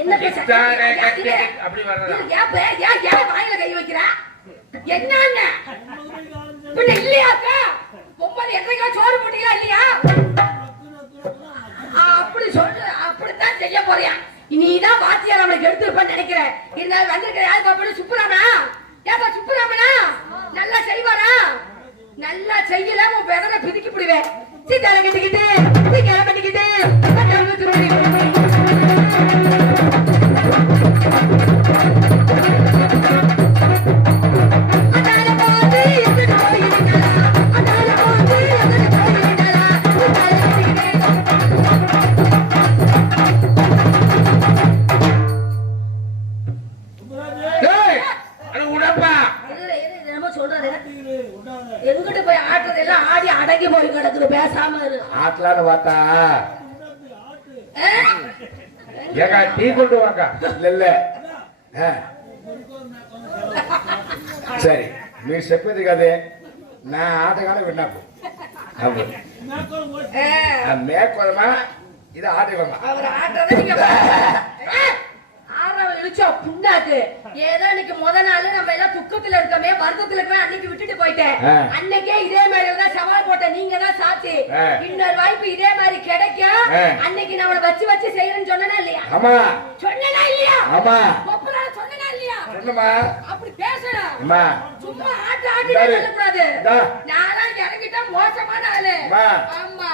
என்ன அப்படி வர்றதா? ஏன் வாயில கை வைக்கிறா? என்னங்க பின்ன இல்லையாக்கா? பொம்பளை எத்தனைக்கா சோறு போட்டீங்களா இல்லையா? அப்படி சொல்லு, அப்படித்தான் செய்ய போறியா? நீதான் வாத்தியார் நம்மளுக்கு எடுத்துருப்பேன்னு நினைக்கிறேன். இருந்தாலும் வந்திருக்கிற யாரு பாப்பா? சுப்புராமனா? ஏப்பா சுப்புராமனா நல்லா செய்வாரா? நல்லா செய்யல உன் பெதரை பிதுக்கி பிடிவேன். சீத்தால கட்டிக்கிட்டு சீக்கிரம் பண்ணிக்கிட்டு எங்கிட்ட போய் ஆட்டுறதெல்லாம் ஆடி அடங்கி போய் கிடக்குது. பேசாம ஆட்டலான்னு பார்த்தா ஏகா டீ கொண்டு வாங்க. இல்ல சரி நீ செப்பது கதை நான் ஆட்டக்கால விண்ணாப்பு மேற்கொள்ளமா இது ஆட்டுக்கமா அவர் ஆட்டுறதை நீங்க புண்ணாக்கு. ஏதோ இன்னைக்கு முத நாள் நம்ம எல்லாம் துக்கத்துல இருக்கமே, வருத்தத்துல இருக்கமே, அன்னைக்கு விட்டுட்டு போயிட்டேன். அன்னைக்கே இதே மாதிரி தான் சவால் போட்டேன். நீங்க தான் சாட்சி. இன்னொரு வாய்ப்பு இதே மாதிரி கிடைக்கும். அன்னைக்கு நான் அவளை வச்சு வச்சு செய்யறேன்னு சொன்னா இல்லையா? ஆமா சொன்னா இல்லையா? ஆமா சொன்னா இல்லையா? சொன்னமா அப்படி பேசணும். அம்மா சும்மா ஆட்டு ஆட்டி சொல்லக்கூடாது. நானா இறங்கிட்டா மோசமான ஆளு. ஆமா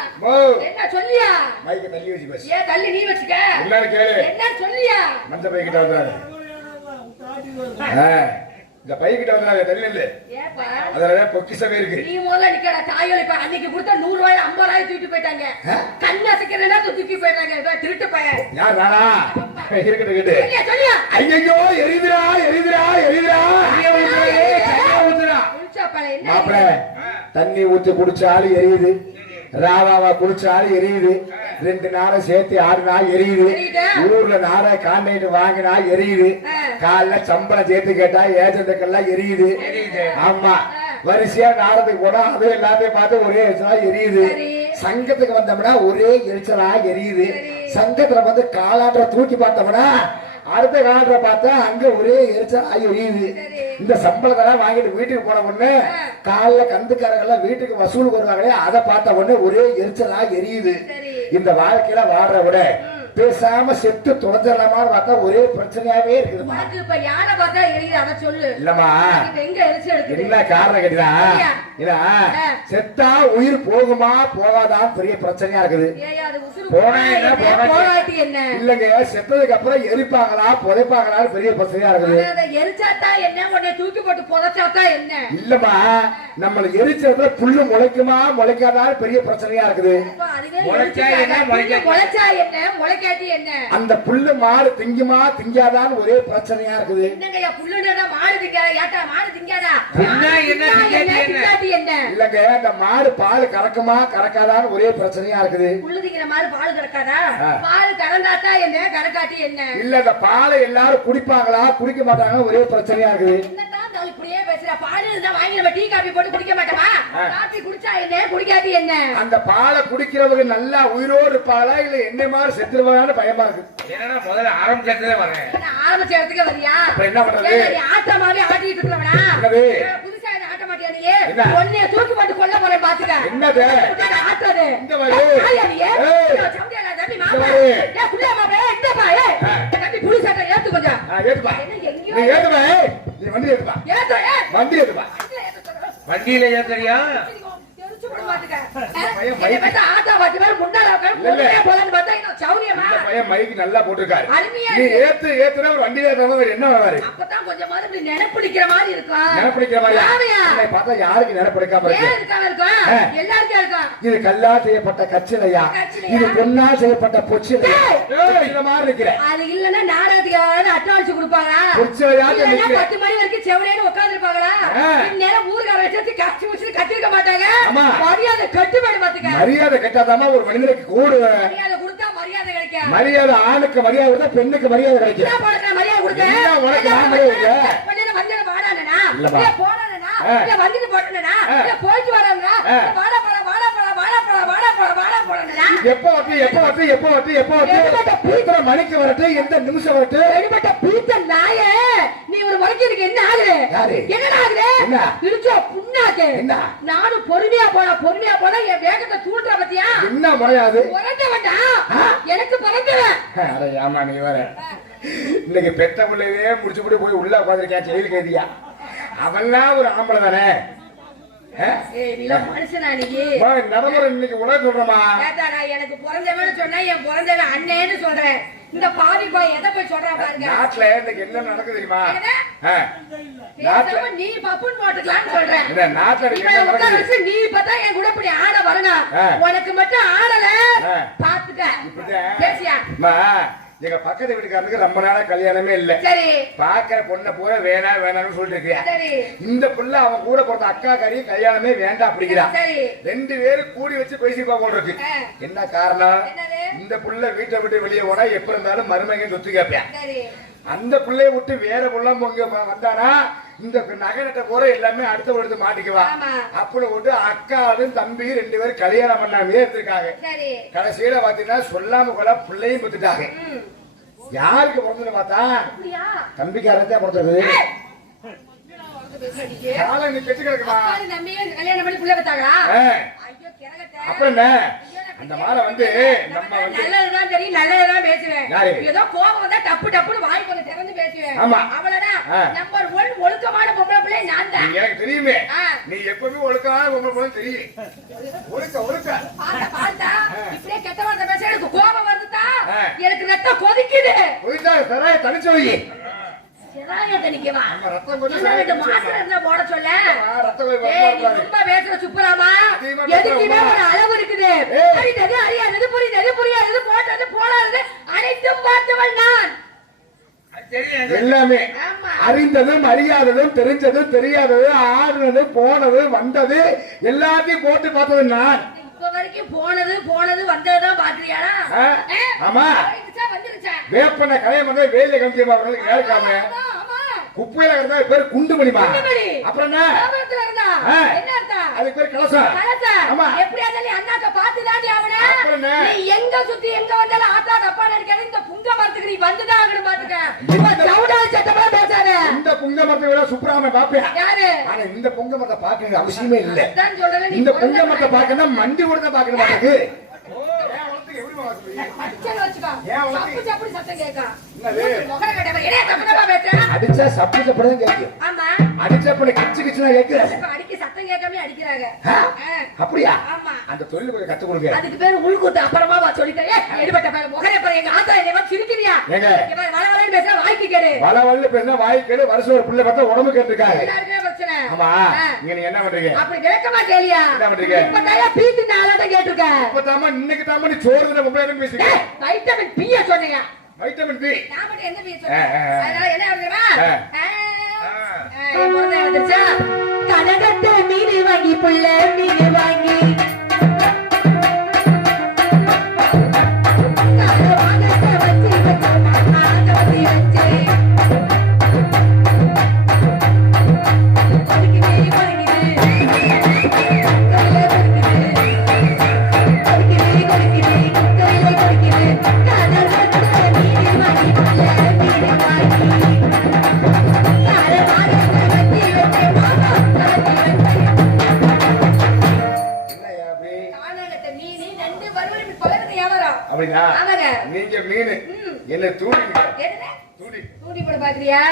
என்ன சொல்லியா? மைக்க தள்ளி வச்சு பேசு. ஏன் தள்ளி நீ வச்சுக்க? எல்லாரும் கேளு. என்ன சொல்லியா? மஞ்ச பைக்கிட்ட வந்துறாரு. இந்த பைக்கிட்ட வந்துறாரு தள்ளி இல்ல. ஏப்பா அதனால பொக்கிஷமே இருக்கு. நீ முதல்ல நிக்கடா தாயோலி. இப்ப அன்னைக்கு கொடுத்த 100 ரூபாய் 50 ரூபாய் தூக்கிட்டு போயிட்டாங்க. கண்ணாசிக்கிறேன்னா தூக்கி போயிட்டாங்க. திருட்டு பையன். யார் நானா? இருக்கட்டும் கேட்டு. சொல்லியா? ஐயோ எரிதுரா எரிதுரா எரிதுரா. மாப்பிள தண்ணி ஊத்தி குடிச்சாலும் எரியுது, ராவாவா குடிச்சாலும் எரியுது, 2 நாளை சேர்த்து 6 நாள் எரியுது, ஊர்ல நாளை கான்ட்ராக்ட் வாங்கினா எரியுது, காலைல சம்பளம் சேர்த்து கேட்டா ஏஜென்ட்டுக்கெல்லாம் எரியுது. ஆமா வரிசையா நாளத்துக்கு போனா அது எல்லாத்தையும் பார்த்து ஒரே எரிச்சலா எரியுது. சங்கத்துக்கு வந்தோம்னா ஒரே எரிச்சலா எரியுது. சங்கத்துல வந்து காலாற்ற தூக்கி பார்த்தோம்னா அடுத்த காலத்துல பார்த்தா அங்க ஒரே எரிச்சல் ஆகி எரியுது. இந்த சம்பளத்தெல்லாம் வாங்கிட்டு வீட்டுக்கு போன உடனே காலைல கந்துக்காரங்கெல்லாம் வீட்டுக்கு வசூல் வருவாங்களே அதை பார்த்த உடனே ஒரே எரிச்சலா எரியுது. இந்த வாழ்க்கையில வாடுற விட பேசாம செத்து தொலைஞ்சிடலாமான்னு பார்த்தா ஒரே பிரச்சனையாவே இருக்குது. இல்லம்மா என்ன காரணம் கேட்டா செத்தா உயிர் போகுமா போகாதான் பெரிய பிரச்சனையா இருக்குது. இல்லங்க செத்ததுக்கு அப்புறம் எரிப்பாங்களா புதைப்பாங்களான்னு பெரிய பிரச்சனையா இருக்குது. தூக்கி போட்டு புதைச்சாத்தா என்ன? இல்லம்மா நம்மள எரிச்சதுல புல்லு முளைக்குமா முளைக்காதான் பெரிய பிரச்சனையா இருக்குது. அந்த புல்லு மாடு திங்குமா திங்காதான் ஒரே பிரச்சனையா இருக்குது. இல்லங்க இந்த மாடு பால் கறக்குமா கறக்காதான் ஒரே பிரச்சனையா இருக்குது. இல்ல இந்த பாலை எல்லாரும் குடிப்பாங்களா குடிக்க மாட்டாங்க ஒரே பிரச்சனையா இருக்குது. அந்த பாலை குடிக்கிறவங்க நல்லா உயிரோடு இருப்பாளா இல்ல என்ன மாதிரி செத்துருவாங்கன்னு பயமா இருக்கு. முதல்ல ஆரம்பிச்சதே வரேன். ஆரம்பிச்ச இடத்துக்கு வரியா? என்ன பண்றது? ஆட்டமாவே ஆட்டிட்டு இருக்கிறவனா புதுசா ஆட்ட மாட்டியா நீ? ஒன்னே தூக்கி போட்டு கொல்ல போறேன் பாத்துக்க. என்னது ஆட்டது? இந்த மாதிரி சம்தியால தம்பி மாமா ஏ புள்ள மாமா இந்த பாயே தம்பி புலி சட்டை ஏத்து கொஞ்சம். ஏத்துப்பா. நீ ஏத்துப்பா. நீ வண்டி ஏத்துப்பா. ஏத்து வண்டி ஏத்துப்பா. வண்டியில ஏத்துறியா? நல்லா போட்டிருக்காரு. என்ன நினைப்பிடிக்கிற மாதிரி பார்த்தா யாருக்கு நினைப்பிடிக்காம இது கல்லா செய்யப்பட்ட கச்சிலையா இது பொன்னா செய்யப்பட்ட பொச்சிலையா மாதிரி இருக்கிறேன். அது இல்லன்னா நாடகத்துக்கு அட்டாச்சு கொடுப்பாங்க. 10 மணி வரைக்கும் செவரேன்னு உட்கார்ந்து இருப்பாங்களா? நேரம் ஊருக்கார வச்சு கட்சி வச்சு கட்டிருக்க மாட்டாங்க. மரியாதை கட்டுப்பாடு பாத்துக்க. மரியாதை கட்டாதாமா ஒரு மனிதனுக்கு கூடு. மரியாதை கொடுத்தா மரியாதை கிடைக்கும். மரியாதை ஆணுக்கு மரியாதை கொடுத்தா பெண்ணுக்கு மரியாதை கிடைக்கும். என்ன போடுற மரியாதை கொடுக்க? உனக்கு நான் மரியாதை பண்ணேன வந்தேன வாடானேனா? இல்ல போறானேனா? இல்ல வந்துட்டு போறேனா? இல்ல போயிட்டு வரானேனா? வாடா போடா வாடா போடா வாடா போடா வாடா போடா வாடா போடா எப்ப எத்தனை மணிக்கு வரட்டும், எந்த நிமிஷம் வரட்டும்? எடுபட்ட பீத்த நாய, நீ ஒரு முறைக்கு என்ன ஆகுது? யாரு? என்னடா ஆகுது? என்ன? இழுச்சோ புண்ணாக்கு. என்ன? நானும் பொறுமையா போனா என் வேகத்தை தூண்டுற பத்தியா? என்ன முறையாது? பிறந்தவன்டா, எனக்கு பிறந்தவன். அட ஆமா, நீ வர இன்னைக்கு பெத்த பிள்ளையே முடிச்சு போய் உள்ள உட்காந்துருக்கேன், ஜெயிலுக்கு கைதியா. அவன்லாம் ஒரு ஆம்பளை தானே. மனுஷனா நீ? நடைமுறை இன்னைக்கு உலக சொல்றமா? எனக்கு பிறந்தவன் சொன்னா என் பிறந்தவன் அண்ணேன்னு சொல்றேன். இந்த பாவி பாய் எதை போய் சொல்றா பாருங்க. நாட்டுல இன்னைக்கு என்ன நடக்குது தெரியுமா? நீ பப்புன்னு போட்டுக்கலாம்னு சொல்றேன். இந்த நாட்டுல நீ பார்த்தா என் கூட இப்படி ஆட வரணும். உனக்கு மட்டும் ஆடல பாத்துக்க. பேசியா? எங்க பக்கத்து வீட்டுக்காரனுக்கு ரொம்ப நாளா கல்யாணமே இல்ல. சரி. பாக்குற பொண்ணை பூரா வேணாம்னு சொல்லிட்டு இருக்கியா? சரி. இந்த புள்ள அவன் கூட பிறந்த அக்கா காரி கல்யாணமே வேண்டாம் அப்படிங்கிறான். சரி. 2 பேரும் கூடி வச்சு பேசிப்பா போல இருக்கு. என்ன காரணம்? இந்த புள்ள வீட்டை விட்டு வெளியே போனா எப்ப இருந்தாலும் மருமகன் சொத்து கேட்பேன். அந்த பிள்ளைய விட்டு வேற புள்ள வந்தானா இந்த நகரத்தை போற எல்லாமே அடுத்த எடுத்து மாட்டிக்குவா. அப்படி விட்டு அக்காவும் தம்பி 2 பேரும் கல்யாணம் பண்ணாமே இருக்காங்க. கடைசியில பாத்தீங்கன்னா சொல்லாம கொள்ள பிள்ளையும் பெற்றுட்டாங்க. யாருக்கு பிறந்தது பார்த்தா தம்பிக்காரன் தான் பிறந்தது. அப்புறம் என்ன அந்த மாலை வந்து நம்ம வந்து நல்லதுதான் தெரியும், நல்லதுதான் பேசுவேன். ஏதோ கோபம் வந்தா டப்பு டப்புன்னு வாய் கொஞ்சம் திறந்து பேசுவேன். ஆமா, அவ்வளவுதான். நம்பர் 1 ஒழுக்கமான பொம்பளை பிள்ளை நான் தான். எனக்கு தெரியுமே, நீ எப்பவுமே ஒழுக்கமான பொம்பளை பிள்ளை தெரியும். ஒழுக்க பார்த்தா இப்படியே கெட்ட வார்த்தை பேச எனக்கு கோபம் வருதுதா, எனக்கு ரத்தம் கொதிக்குது. கொதிச்சா சரே தனிச்சு வை. சுப்பராமா எதுக்குமே ஒரு அளவு இருக்குது. அறிந்தது அறியாதது புரிந்தது புரியாதது போட்டது போடாதது அனைத்தும் பார்த்தவள் நான். எல்லாமே அறிந்ததும் அறியாததும் தெரிஞ்சதும் தெரியாதது ஆடுனது போனது வந்தது எல்லாத்தையும் போட்டு பார்த்தது நான். இப்ப வரைக்கும் போனது வந்ததுதான் பாக்குறியாடா? ஆமா, வேப்பன கலையம் வந்து வேலை கம்பியமா கேட்காம குப்பையில இருந்தா பேர் குண்டுமணிமா. அப்புறம் அதுக்கு பேர் கலசம். ஆமா, எப்படி இருந்தாலும் அண்ணாக்க பாத்து தாண்டி ஆவனே. நீ எங்க சுத்தி எங்க வந்தாலும் ஆத்தா தப்பா நினைக்காத. இந்த புங்க மரத்துக்கு நீ வந்துதான் ஆகணும் பாத்துக்க. சவுடால் சட்டமா பேசாத. இந்த புங்க மரத்தை விட சுப்ராம பாப்பியா? யாரு? ஆனா இந்த புங்க மரத்தை பாக்க அவசியமே இல்ல. இந்த புங்க மரத்தை பாக்கணும் மண்டி கூட பாக்கணும். பாத்துக்கு அடிச்சா சப்பு சப்புதான் கேட்கும். அடிச்சா கிச்சு கிச்சுனா கேட்குது. சத்தம் கேட்காம அடிக்கிறாங்க. அப்படியா? அந்த தொழில் கொஞ்சம் கத்து கொடுங்க. அதுக்கு பேரு உள்கூத்து. அப்புறமா சொல்லிட்டேன். எடுபட்ட பேர் முகரே பாரு. எங்க ஆத்தா என்னை சிரிக்கிறியா? வளவலன்னு பேசினா வாய்க்கு கேடு. வளவலன்னு பேசினா வாய்க்கு கேடு. வருஷம் ஒரு பிள்ளை பார்த்தா உடம்பு கேட்டுருக்காங்க. எல்லாருமே பிரச்சனை. ஆமா, நீங்க என்ன பண்றீங்க? அப்படி விளக்கமா கேளியா? என்ன பண்றீங்க? இப்ப பீத்து நாளாதான் கேட்டிருக்கேன். இப்பதாமா இன்னைக்கு தாமா நீ சோறு பொம்பளை பேசுறீங்க. வைட்டமின் பி சொன்னீங்க. Vitamin B. நான் மட்டும் என்ன பி சொன்னேன்? அதனால என்ன ஆகுதுமா? வந்துச்சா கனகத்தை மீன் வாங்கி புள்ள மீன் வாங்கி அப்படின்னா நீங்க மீன் என்ன தூண்டி போட பாக்குறியா?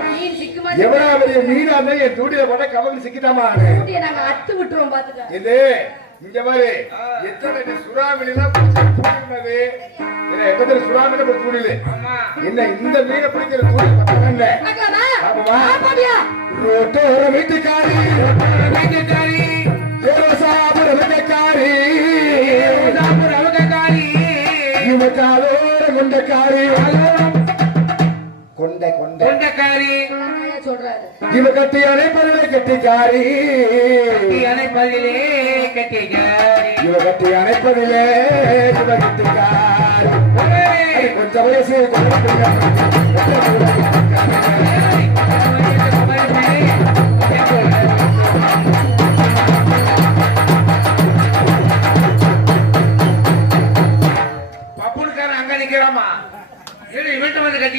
மீன் சிக்குமா? எவ்வளவு பெரிய மீனா இருந்தா என் தூண்டில போட்டா கவங்க சிக்கிட்டாமா? நாங்க அத்து விட்டுருவோம் பாத்துக்க. இது இங்க பாரு, எத்தனை சுறாமீன் தூண்டினது எத்தனை சுறாமீன் தூண்டில என்ன இந்த மீனை பிடிக்கிற தூண்டில் ரோட்டோர வீட்டுக்காரி சாபுர வீட்டுக்காரி இவக்காலோர கொண்டக்காரி கொண்டக்காரி இவ கட்டி அணைப்பதிலே கட்டிக்காரி இவ கட்டி அணைப்பதிலே இவ கட்டிக்காரி கொஞ்சம் வயசு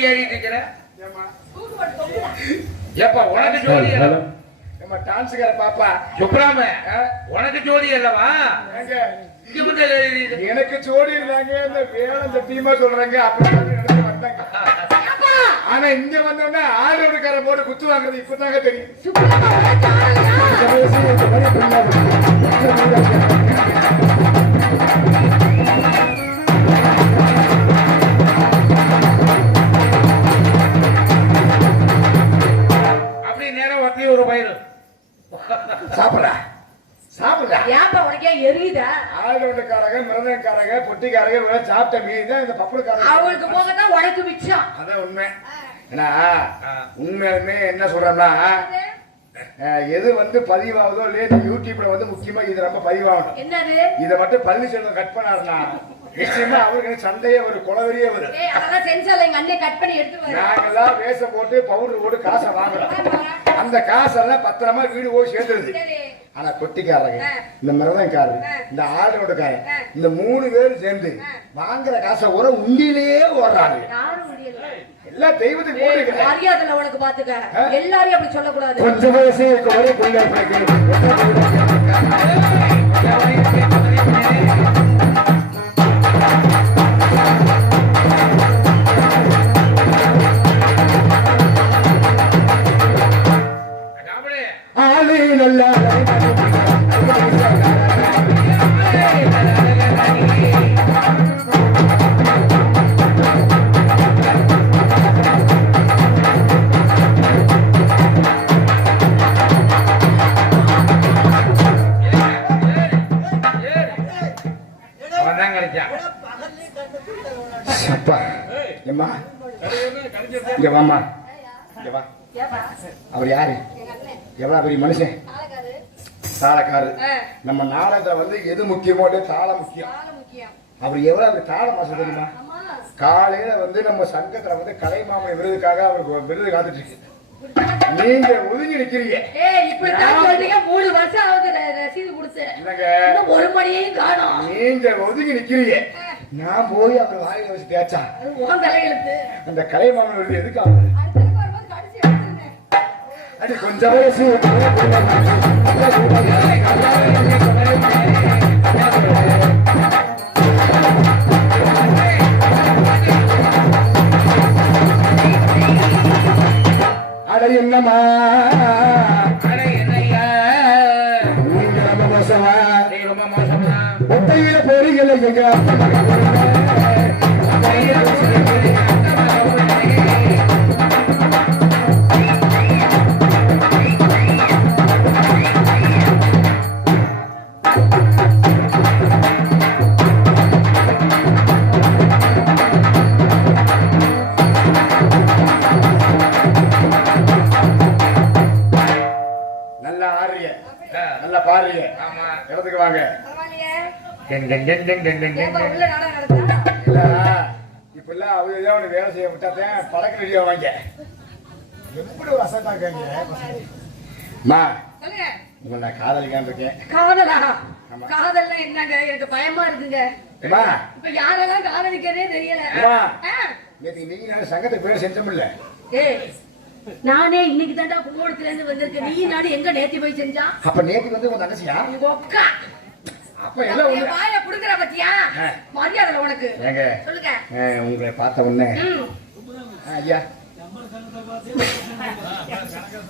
ஏறிட்டு இருக்கிற ஏப்பா உனக்கு ஜோடி நம்ம டான்ஸுக்கார பாப்பா சுப்ராம உனக்கு ஜோடி அல்லவா ஏங்க, இங்க வந்து ஏறிட்டு. எனக்கு ஜோடி இருந்தாங்க இந்த வேலை இந்த டீமா சொல்றாங்க அப்படி வந்தாங்க. ஆனா இங்க வந்தோடனே ஆடோடுக்கார போட்டு குத்து வாங்குறது இப்பதாங்க தெரியும். சுப்ராமா உனக்கு ஆளுங்களா? அப்படி நேரம் வட்டி ஒரு பயிர் சாப்பிடா சாப்பிடா ஏப்பா உனக்கே எரியுதா? ஆடோடுக்காரங்க மிருதங்காரங்க பொட்டிக்காரங்க இவங்க சாப்பிட்ட மீன் தான் இந்த பப்புடுக்காரங்க. அவங்களுக்கு போகத்தான் உனக்கு மிச்சம். அதான் உண்மை. ஏன்னா உண்மையாலுமே என்ன சொல்றோம்னா எது வந்து பதிவாகுதோ இல்லையா இந்த யூடியூப்ல வந்து முக்கியமா இது ரொம்ப பதிவாகணும். என்னது? இதை மட்டும் பழனிச்செல்வம் கட் பண்ணாருன்னா நிச்சயமா அவருக்கு சண்டையே ஒரு குளவரியே வரும். ஏய் அதெல்லாம் சென்சார்ல எங்க அண்ணே கட் பண்ணி எடுத்து வர. நாங்கெல்லாம் வேஷம் போட்டு பவுடர் போட்டு காசை வாங்குறோம். அந்த காசெல்லாம் பத்திரமா வீடு போய் சேர்ந்துருது. சரி. ஆனா கொட்டிக்காரங்க இந்த மிருதங்காரர் இந்த ஆடோடுக்காரர் இந்த 3 பேரும் சேர்ந்து வாங்குற காசை ஒரு உண்டியிலேயே ஓடுறாங்க. யாரும் முடியல. எல்லாம் தெய்வத்துக்கு போட்டுக்கிறேன். மரியாதைல உனக்கு பாத்துக்க. எல்லாரையும் அப்படி சொல்லக்கூடாது. கொஞ்சம் வயசு வரை கொள்ள ஆளு நல்லா அவன் கிடைச்சான் அப்பா எம்மா இங்க வாமா இங்க வா. ஏப்பா அவர் யாரு? எங்க அண்ணே எவ்வளவு பெரிய மனுஷன்? ஆளக்காரு. தாளக்காரு. நம்ம நாடகத்துல வந்து எது முக்கியமோ இல்லையோ தாளம் முக்கியம். ஆளு முக்கியம். அவர் எவ்வளவு தாள மாசம் தெரியுமா? ஆமா. காலையில வந்து நம்ம சங்கத்துல வந்து கலைமாமணி விருதுக்காக அவருக்கு விருது காத்துட்டு இருக்கு. நீங்க ஒதுங்கி நிக்கிறீங்க. ஏய் இப்படிதான் சொல்றீங்க. 3 வருஷம் ஆகுது ரசீது கொடுத்து. என்னங்க இன்னும் ஒரு மணியையும் காணோம். நீங்க ஒதுங்கி நிக்கிறீங்க. நான் போய் அவர் வாயில வச்சு தேய்ச்சா அது உன் தலையெழுத்து. அந்த கலைமாமணி விருது எதுக்கு ஆகுது? அடுத்த தடவை வரும்போது கடைசி எடுத்துருங்க. அது கொஞ்சம் வயசு அட என்னம்மா என்னையா நீங்க ரொம்ப மோசமா நீ ரொம்ப மோசமா ஒத்தையில போறீங்கள எங்க நல்லா ஆடுறீங்க நல்லா பாடுறீங்க. ஆமா இடத்துக்கு வாங்க. பரவாயில்லையே. Ten ten ten ten ten ten ஏப்பா டென். உள்ள நாடகம் நடக்குதா? இல்ல இப்ப எல்லாம் அவங்க ஏதாவது ஒண்ணு வேலை செய்ய விட்டாத்தேன் படக்கு ரெடியா வாங்க. எப்படி ஒரு அசட்டாக்காங்க அம்மா சொல்லுங்க. உங்களை நான் காதலிக்காம இருக்கேன். காதலா? ஆமா. காதல்னா என்னங்க? எனக்கு பயமா இருக்குங்க. அம்மா இப்ப யாரெல்லாம் காதலிக்கிறதே தெரியல. அம்மா ஆ. நேற்று நீங்க நான் சங்கத்துக்கு பேர் செஞ்சோம்ல. ஏய் நானே இன்னைக்கு தாண்டா கும்போடத்துல இருந்து வந்திருக்கேன். நீ நாடு எங்க நேத்தி போய் செஞ்சா? அப்ப நேற்று வந்து உங்க தங்கச்சியா? உங்க அக்கா. அப்ப எல்லாம் என் ஒண்ணு. வாயில குடுக்குற பத்தியா? ஆ. மரியாதை உனக்கு. ஏங்க சொல்லுங்க. உங்களை பார்த்த உடனே ம். ஐயா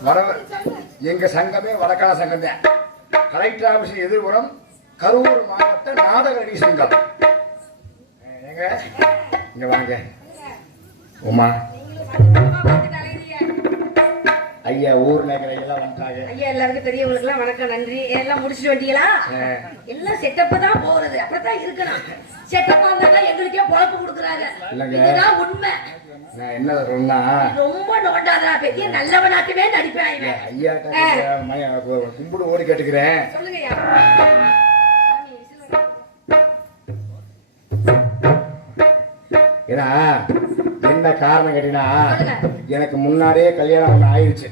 வரவ எங்க சங்கமே வடக்கால சங்கம் தான். கலெக்டர் ஆபீஸ் எதிர்புறம் கரூர் மாவட்ட நாடக நடிகை சங்கம். ஏங்க இங்க வாங்க. உமா நீங்களும் சந்தோஷமா பார்த்துட்டு அலையுறீங்க. ஐயா ஊர் நகரை எல்லாம் வந்துட்டாங்க. ஐயா எல்லாருக்கும் பெரியவங்களுக்கு எல்லாம் வணக்கம் நன்றி. எல்லாம் முடிச்சுட்டு வந்தீங்களா? எல்லாம் செட்டப்ப தான் போறது. அப்படித்தான் இருக்கணும். செட்டப்பா இருந்தா எங்களுக்கே பொழப்பு கொடுக்குறாங்க. இல்லைங்க. இதுதான் உண்மை. நான் என்ன சொன்னா ரொம்ப நோண்டாதா. பெரிய நல்லவனாட்டுமே நடிப்பேன் இவன். ஐயா கும்பிடு ஓடி கேட்டுக்கிறேன். சொல்லுங்கய்யா. ஏன்னா என்ன காரணம் கேட்டீங்கன்னா எனக்கு முன்னாடியே கல்யாணம் ஒண்ணு ஆயிடுச்சு.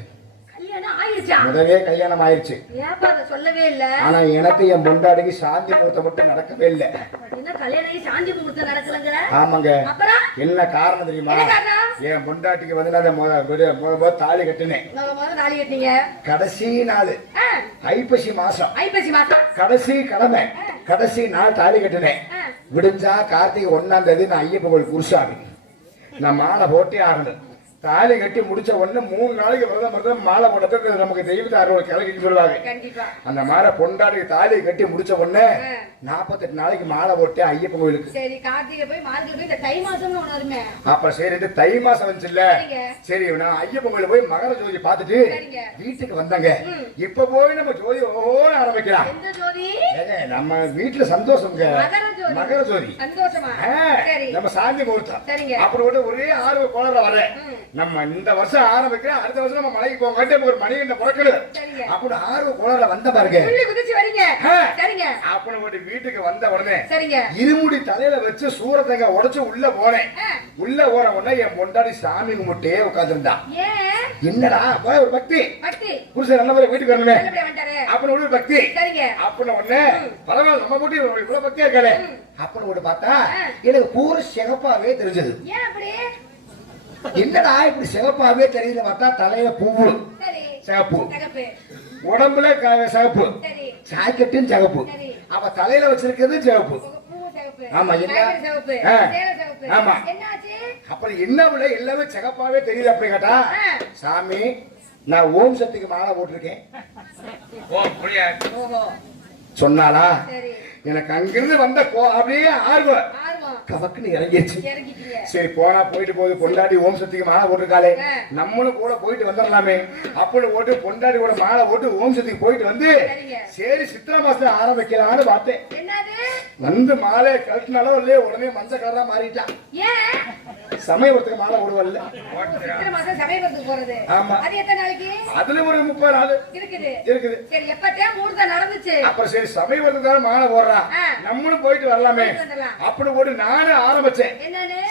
கல்யாணம் ஆயிடுச்சு. முடிஞ்சிருச்சா? முதலே கல்யாணம் ஆயிருச்சு. ஏப்பா அதை சொல்லவே இல்ல? ஆனா எனக்கு என் பொண்டாட்டிக்கு சாந்தி முகூர்த்தம் மட்டும் நடக்கவே இல்லை. என்ன கல்யாணம் ஆகி சாந்தி முகூர்த்தம் நடக்கலங்கிற? ஆமாங்க. அப்புறம் என்ன காரணம் தெரியுமா? என்ன காரணம்? என் பொண்டாட்டிக்கு வந்து நான் முத தாலி கட்டினேன். முதல்ல தாலி கட்டினீங்க. கடைசி நாள் ஐப்பசி மாசம், ஐப்பசி மாசம் கடைசி கிழமை, கடைசி நாள் தாலி கட்டினேன். விடிஞ்சா கார்த்திகை 1ஆம் தேதி நான் ஐயப்பன் கோயில் குருசாமி. நான் மாலை போட்டே ஆகணும். தாலி கட்டி முடிச்ச உடனே 3 நாளைக்கு விரதம் மாலை போட்டது நமக்கு தெய்வத்தை அறுவடை கிளக்கி சொல்லுவாங்க. அந்த மாதிரி பொண்டாட்டி தாலி கட்டி முடிச்ச உடனே 48 நாளைக்கு மாலை போட்டேன் ஐயப்பன் கோயிலுக்கு. சரி, கார்த்திகை போய் மார்கழி போய் இந்த தை மாசம்னு ஒண்ணு வருமே. அப்ப சரி தை மாசம் வந்துச்சுல்ல, சரி நான் ஐயப்பன் கோயில போய் மகர ஜோதி பார்த்துட்டு வீட்டுக்கு வந்தாங்க. இப்ப போய் நம்ம ஜோதி ஓட ஆரம்பிக்கலாம். எந்த ஜோதி? நம்ம வீட்டுல சந்தோஷம்ங்க, மகர ஜோதி சந்தோஷமா? நம்ம சாந்தி முகூர்த்தம். அப்படி ஒரே ஆர்வ கோளர வர நம்ம இந்த வருஷம் ஆரம்பிக்கிறோம், அடுத்த வருஷம் நம்ம மலைக்கு போங்க ஒரு மணி என்ன புறக்கடு அப்படி ஆர்வ கோளர வந்த பாருங்க. அப்படி வீட்டுக்கு வந்த உடனே இருமுடி தலையில வச்சு சூரத்தங்க உடைச்சு உள்ள போனேன். உள்ள போன உடனே என் பொண்டாடி சாமி கும்பிட்டே உட்கார்ந்துருந்தான். என்னடா ஒரு பக்தி, புருஷன் நல்ல வீட்டுக்கு வரணுமே அப்படின்னு ஒரு பக்தி. அப்படின்னு உடனே பரவாயில்ல நம்ம போட்டு இவ்வளவு பக்தியா இருக்காரு அப்படின்னு ஒரு பார்த்தா எனக்கு பூரா சிகப்பாவே தெரிஞ்சது. என்னடா இப்படி சிகப்பாவே தெரியல பார்த்தா தலையில பூவு சிகப்பு, உடம்புல சிகப்பு, ஜாக்கெட்டும் சிகப்பு, அவ தலையில வச்சிருக்கிறது சிகப்பு. ஆமா ஆமா அப்புறம் என்ன விட எல்லாமே சிகப்பாவே தெரியல. அப்படி கேட்டா சாமி நான் ஓம் சக்திக்கு மாலை போட்டிருக்கேன் சொன்னாலா எனக்கு அங்கிருந்து வந்த அப்படியே ஆர்வம் கவக்குன்னு இறங்கிடுச்சு. சரி போனா போயிட்டு போகுது, பொண்டாடி ஓம் சக்திக்கு மாலை போட்டிருக்காளே நம்மளும் கூட போயிட்டு வந்துடலாமே அப்படின்னு போட்டு பொண்டாடி கூட மாலை போட்டு ஓம் சக்திக்கு போயிட்டு வந்து சரி சித்திரை மாசத்துல ஆரம்பிக்கலான்னு பார்த்தேன். வந்து மாலை கழட்டினாலும் இல்லையே உடனே மஞ்சள் கலரா மாறிட்டான். சமயபுரத்துக்கு மாலை போடுவல்ல. ஆமா அதுல ஒரு 30 நாள் இருக்குது. அப்புறம் சரி சமயபுரத்துக்கு மாலை போடுறான் நம்மளும் போயிட்டு வரலாமே அப்படி போட்டு நானும் ஆரம்பிச்சேன்.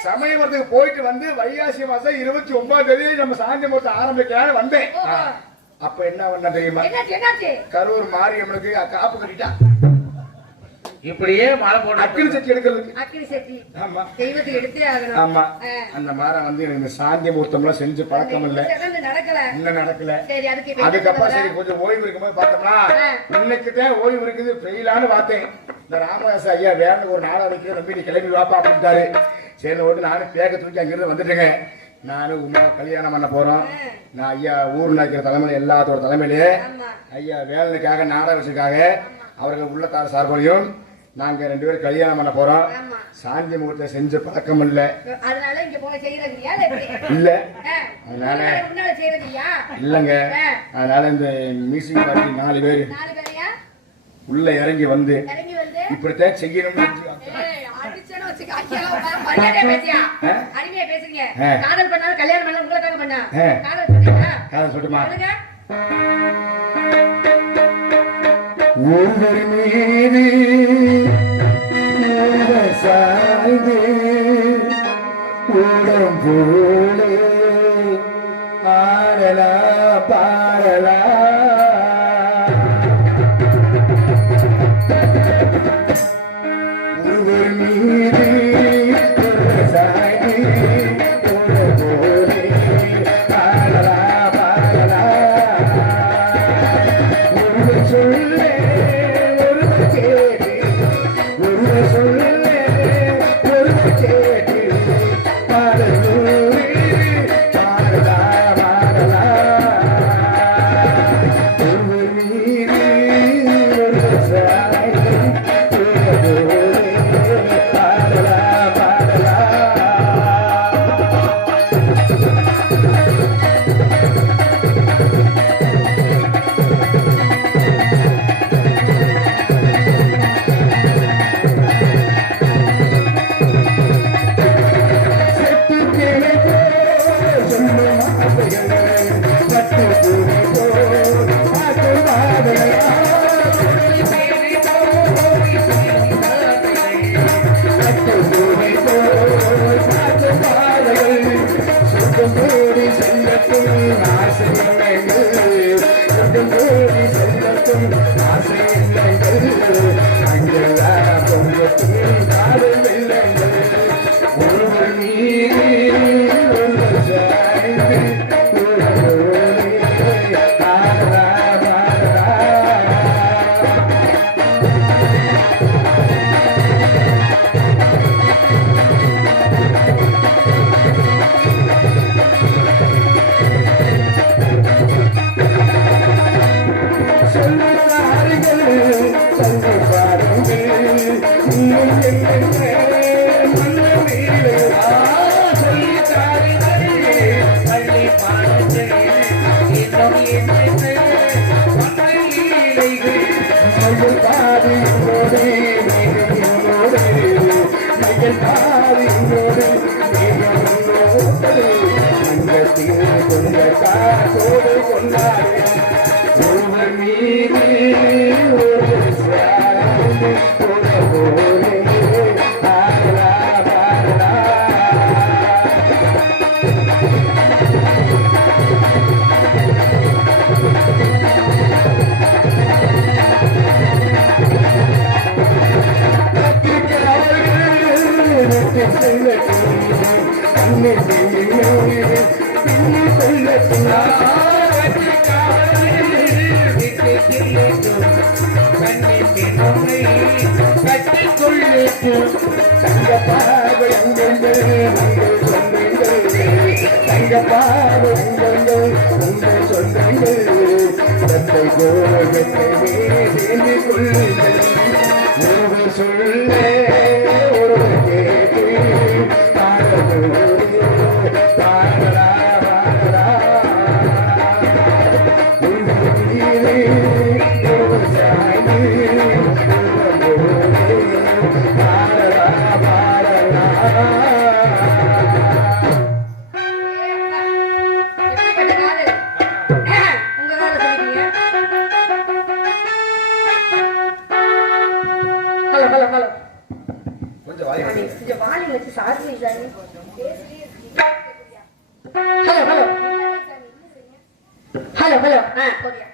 சமயபுரத்துக்கு போயிட்டு வந்து வைகாசி மாசம் 29ஆம் தேதி நம்ம சாந்தி முகூர்த்தம் ஆரம்பிக்கலான்னு வந்தேன். அப்ப என்ன பண்ண தெரியுமா? கரூர் மாரியம்மனுக்கு காப்பு கட்டிட்டா. இப்படியே மாலை போட்டு அக்கினி சட்டி எடுக்கிறதுக்கு. அக்கினி சட்டி ஆமா தெய்வத்துக்கு எடுத்தே ஆகணும். ஆமா அந்த மாதிரி வந்து எனக்கு சாந்தி முகூர்த்தம் எல்லாம் செஞ்சு பழக்கம் இல்ல, இன்னும் நடக்கல. அதுக்கப்புறம் சரி கொஞ்சம் ஓய்வு இருக்கும்போது பார்த்தோம்னா இன்னைக்குதான் ஓய்வு இருக்குது பெயிலான்னு பார்த்தேன். இந்த ராமதாஸ் ஐயா வேற ஒரு நாளாக நம்பி நீ கிளம்பி வாப்பா அப்படின்ட்டாரு. சரி ஓட்டு நானும் பேக்க தூக்கி அங்கிருந்து வந்துட்டேங்க. நானும் உமா கல்யாணம் பண்ண போறோம். நான் ஐயா ஊர் நாய்க்கிற தலைமையில எல்லாத்தோட தலைமையிலே ஐயா வேலைக்காக நாடகத்துக்காக அவர்கள் உள்ளத்தார் சார்பையும் நாங்க 2 பேரும் கல்யாணம் பண்ண போறோம். சாந்தி முகூர்த்தம் செஞ்ச பழக்கம் இல்ல, இல்ல அதனால இல்லங்க. அதனால இந்த மியூசிக் பார்ட்டி 4 பேரு உள்ள இறங்கி வந்து இப்படித்தான் செய்யணும்னு சொல்லுமா. ஒருவர் மீது சாய்ந்து உடம் போலே ஆடலா பாடலா ஒருவர் மீது சாய்ந்து உடம் போலே ஆடலா பாடலா ஒருவர் சொல்ல மயில் பாதி என்னோடு மேகம் என்னோடு மயில் பாதி என்னோடு மேகம் என்னோடு மங்கத்தில் கொண்ட காசோடு கொண்டாடு ஒருவர் மீது ஒரு சார்ந்து போலே பாரா பாரா சொல்லே ஒரு கேட்டு பாடலா பாடலா எப்படிப்பட்ட காதல்? உங்க காதல் சொல்லிட்டீங்க. ஹலோ ஹலோ ஹலோ கொஞ்சம் வாய் கொஞ்சம் வாலி வச்சு சாரி சாமி. ஹலோ ஹலோ ஹலோ ஹலோ போதியா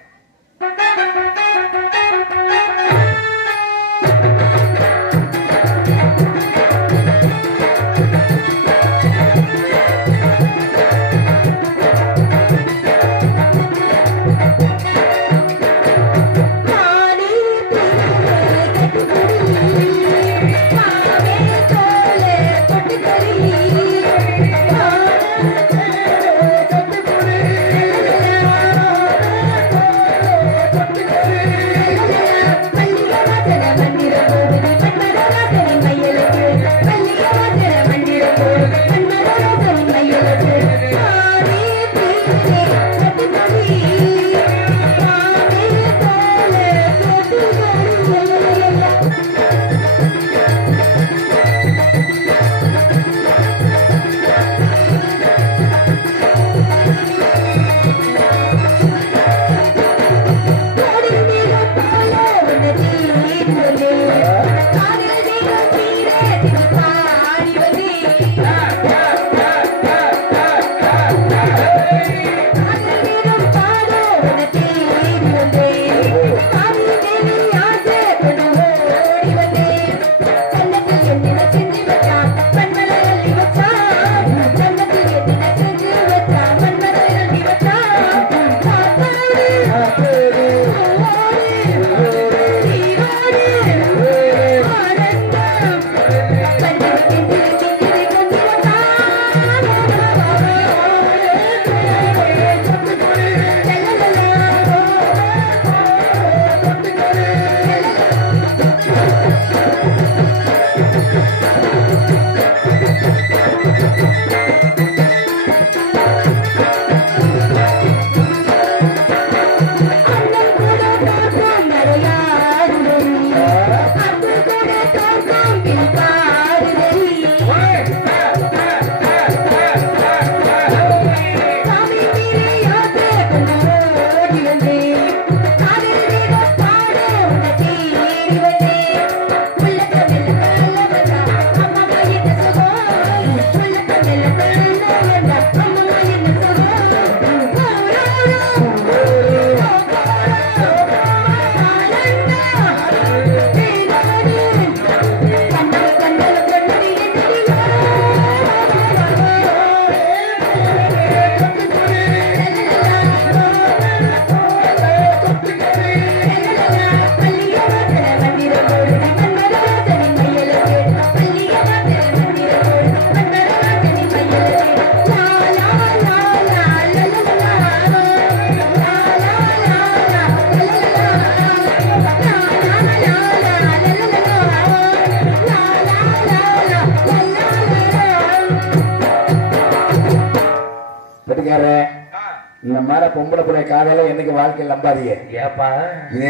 இந்த மாதிரி பொம்பளை பிள்ளை காதல என்னைக்கு வாழ்க்கையில் நம்பாதீங்க. ஏப்பா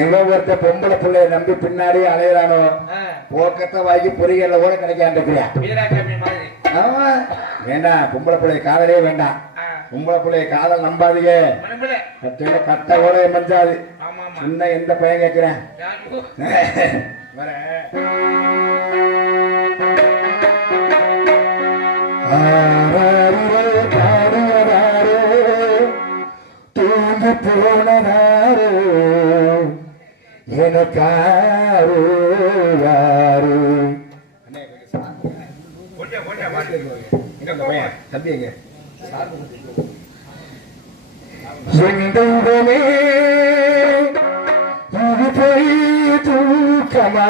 எவ்வளவு ஒருத்த பொம்பளை பிள்ளைய நம்பி பின்னாடி அலையிறானோ போக்கத்தை வாங்கி பொறியல கூட கிடைக்காண்டிருக்கியா. வீராசாமி மாதிரி. ஆமா வேண்டாம், பொம்பளை பிள்ளை காதலே வேண்டாம். பொம்பளை பிள்ளைய காதல் நம்பாதீங்க. மனுமலே. கட்ட கூட மஞ்சாது. ஆமா ஆமா. சின்ன எந்த பையன் கேட்கிறேன் யாரு? தூங்கி போனதாரோ எனக்காரோ யாரு தம்பிங்க எந்தமே இது போய் தூக்கமா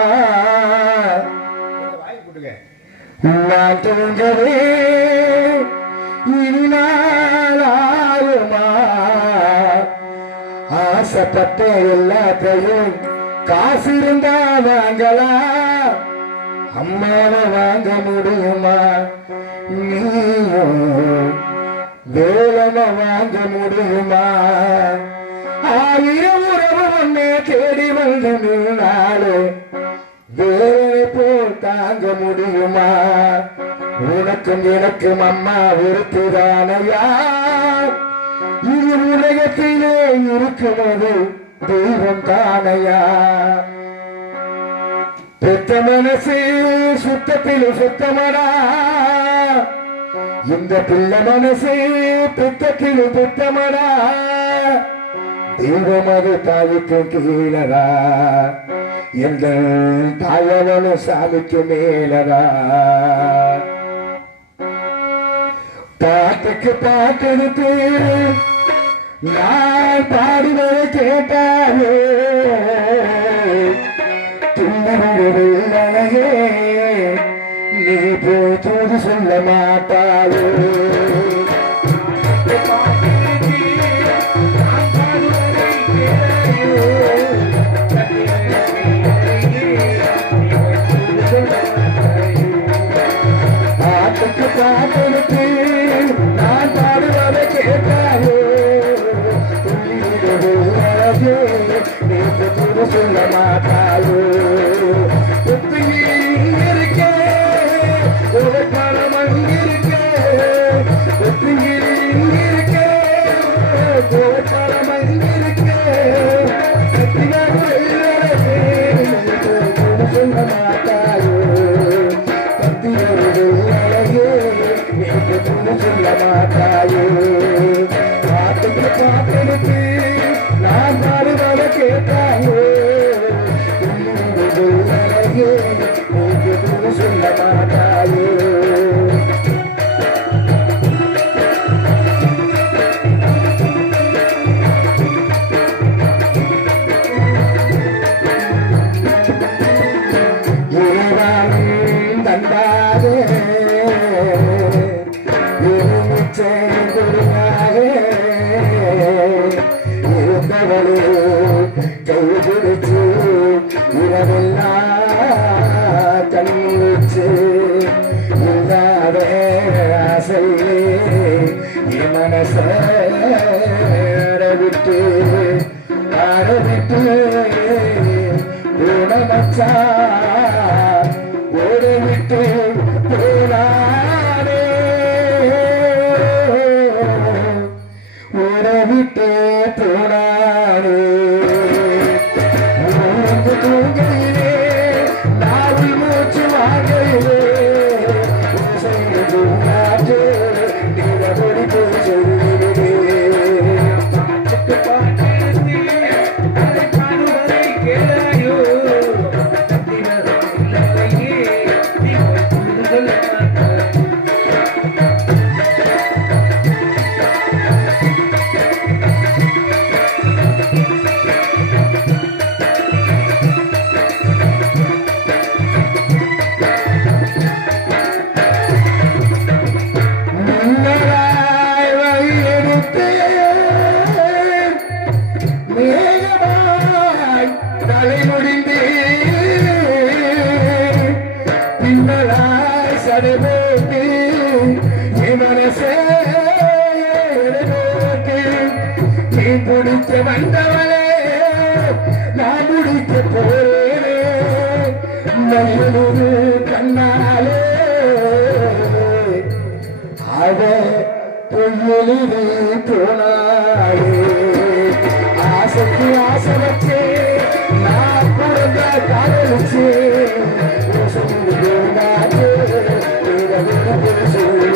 நான் தூங்கவே இனாலாகுமா ஆசைப்பட்ட எல்லாத்தையும் காசு இருந்தா வாங்கலா அம்மாவை வாங்க முடியுமா நீயும் வேலனை வாங்க முடியுமா ஆயிரம் உறவு ஒன்னே தேடி வந்த நாளே வேலை போல் தாங்க முடியுமா உனக்கும் எனக்கும் அம்மா ஒருத்திதானையா இது உலகத்திலே இருக்கும்போது தெய்வம் தானையா பெத்த மனசு சுத்தத்தில் சுத்தமடா இந்த பிள்ளை மனசு பித்தத்தில் புத்தமடா தெய்வம் அது தாய்க்கு கீழதா எங்கள் தாயவனு சாமிக்கு மேலதா பாட்டுக்கு பாட்டெடுத்து நான் பாடுவதை கேட்டாலே துள்ளே நீ போய் தூது சொல்ல மாட்டாளோ பாட்டுக்கு பாட்டெடுத்து நான் பாடுவதை கேட்டாலே நீ தூது சொல்ல மாட்டாளோ சொல்ல மாட்டாயோ பாட்டுக்கு பாட்டெடுத்து நான் பாடுவதை கேட்டாயோ சொல்ல மாட்டாயோ தந்தாதே இருந்தவளே கைபிடிச்சு இரவெல்லாம் கண்ணிச்சு இல்லாத ஆசையே என் மனச அடவிட்டு குணமச்சா ஓடவிட்டு போனானே ஓடவிட்டு போனானே தூங்கையிலே நாவில் மூச்சு வாங்கையிலே காற்று நிலவொடி போய் சொல்லுகிறே பாட்டுக்கு பாட்டு அதை காணுவதை கேளாயோ காதலிச்சு சொல்லுவாங்க சொல்லு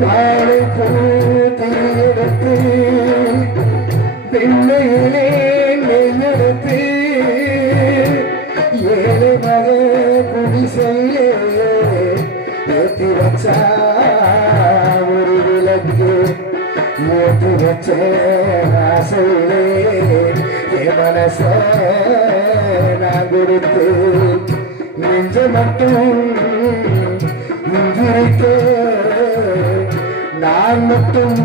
நாளை பூத்தியெடுத்து பிள்ளையிலே நெய்யெடுத்து ஏழை மக குடிசையிலே ஏற்றி வச்சா ஒரு விளக்கு ஏற்றி வச்ச ஆசையிலே என் மனச நான் கொடுத்து நெஞ்ச மட்டும் இங்கிருக்க நான் மட்டும்